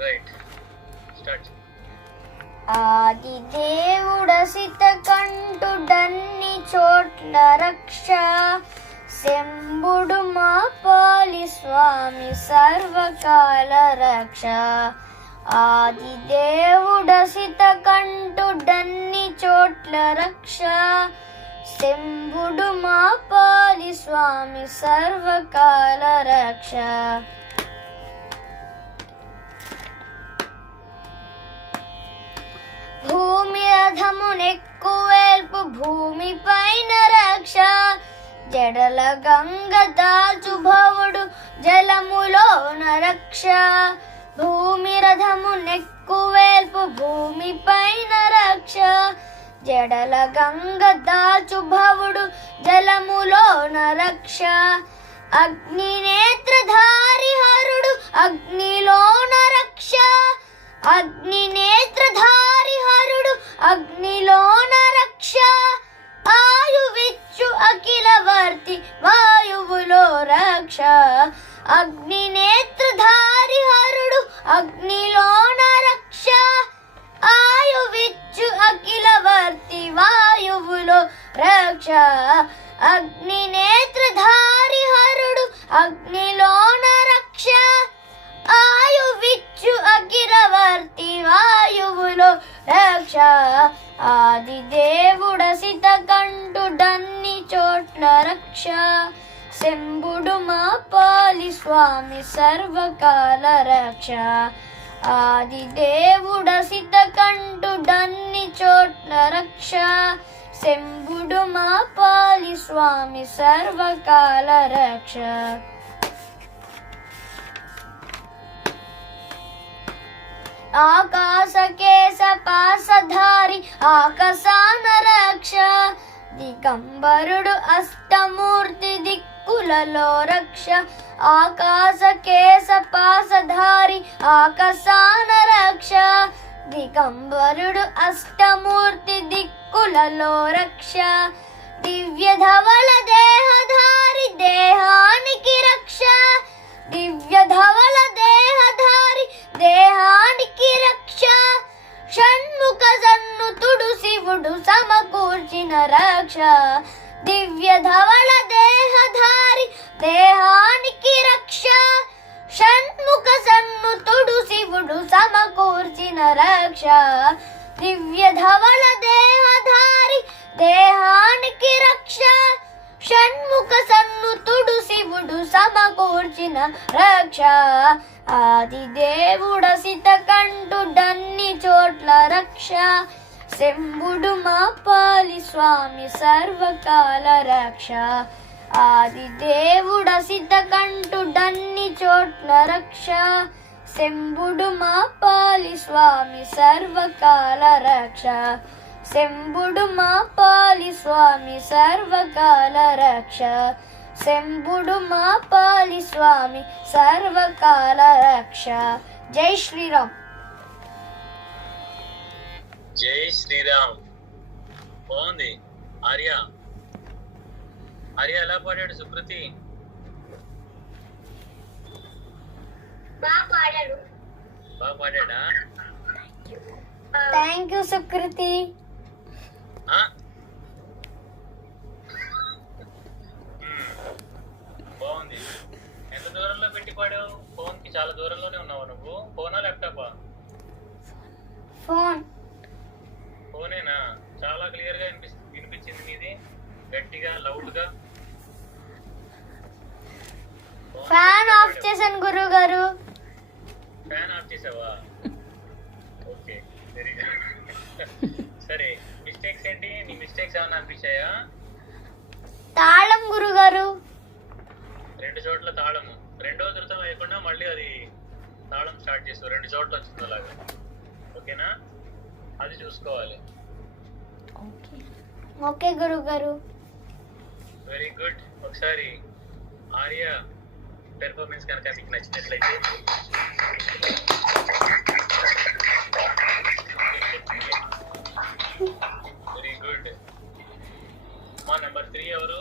Right start. ఆది దేవుడసిత కంటుడన్ని చోట్ల రక్ష, శంభుడు మా పాలి స్వామి సర్వకాల రక్ష. ఆది దేవుడసిత కంటుడన్ని చోట్ల రక్ష, శంభుడు మా పాలి స్వామి సర్వకాల రక్ష. భూమి రథమునెక్కువేల్పు భూమి పైన రక్ష, జడల గంగ దాల్చు భవుడు జలములోన రక్ష. భూమి రథమునెక్కువేల్పు భూమి పైన రక్ష, జడల గంగ దాల్చు భవుడు జలములోన రక్ష. అగ్ని నేత్రధారి హరుడు అగ్నిలోన రక్ష, అగ్ని నేత్రధారి హరుడు అగ్నిలోన రక్ష. ఆయువిచ్చు అఖిలవర్తి వాయువులో రక్ష, అగ్ని నేత్రధారి హరుడు అగ్నిలోన రక్ష. ఆయువిచ్చు అఖిలవర్తి వాయువులో రక్ష, అగ్ని నేత్రధారి హరుడు అగ్నిలోన రక్ష. ఆయువిచ్చు అఖిలవర్తి వాయువులో రక్ష. ఆది దేవుడసిత కంటుడన్ని చోట్ల రక్ష, శంభుడు మా పాలి స్వామి సర్వకాల రక్ష. ఆది దేవుడసిత కంటుడన్ని చోట్ల రక్ష, శంభుడు మా పాలి స్వామి సర్వకాల రక్ష. ఆకాశ కేశ పాసధారి ఆకాశాన రక్ష, దిగంబరుడు అష్టమూర్తి దిక్కులలో రక్ష. ఆకాశ కేశ పాసధారి ఆకాశాన రక్ష, దిగంబరుడు అష్టమూర్తి దిక్కులలో రక్ష. దివ్య ధవళ దేహధారి దేహానికి రక్ష, దివ్య ధవళ దేహధారి దేహానికి రక్ష. షణ్ముఖ సన్నుతుడు శివుడు సమకూర్చిన రక్ష, దివ్య ధవళ దేహధారి దేహానికి రక్ష. షణ్ముఖ సన్నుతుడు శివుడు సమకూర్చిన రక్ష, దివ్య ధవళ దేహధారి దేహానికి రక్ష. షణ్ముఖ సన్నుతుడు శివుడు సమకూర్చిన రక్ష. ఆది దేవుడసిత కంటుడన్ని చోట్ల రక్ష, శంభుడు మా పాలి స్వామి సర్వకాల రక్ష. ఆది దేవుడసిత కంటుడన్ని చోట్ల రక్ష, శంభుడు మా పాలి స్వామి సర్వకాల రక్ష. శంభుడు మా పాలి స్వామి సర్వకాల రక్ష, శంభుడు మా పాలి స్వామి సర్వకాల రక్ష. జై శ్రీరామ్. జై శ్రీరామ్. బాగుంది. ఆర్య ఆర్య ఎలా పాడాడు? సుకృతి బాగా పాడాడా? Thank you Sukriti. బాగుంది. ఎంత దూరంలో పెట్టి పాడావు? ఫోన్ కి చాలా దూరంలోనే ఉన్నావు నువ్వు. ఫోనా ల్యాప్టాపా? ఫోనేనా? చాలా క్లియర్ గా వినిపించింది నీది, గట్టిగా లౌడ్ గా. ఫ్యాన్ ఆఫ్ చేశాను గురువు గారు. ఫ్యాన్ ఆఫ్ చేసావా? Okay, very good. సరే, మిస్టేక్స్ ఏంటి? నీ మిస్టేక్స్ ఏమైనా అనిపించాయా? తాళం గురువు గారు. 2 చోట్ల తాళము. రెండో ధృతం వేయకుండా మళ్ళీ అది తాళం స్టార్ట్ చేస్తావు. 2 చోట్ల వచ్చింది అలాగా. ఓకేనా? అది చూసుకోవాలి. ఓకే గురువు గారు. Very good. ఒకసారి ఆర్య పెర్ఫార్మెన్స్ కనుక మీకు నచ్చినట్లయితే వెరీ గుడ్. మా నెంబర్ 3 ఎవరు?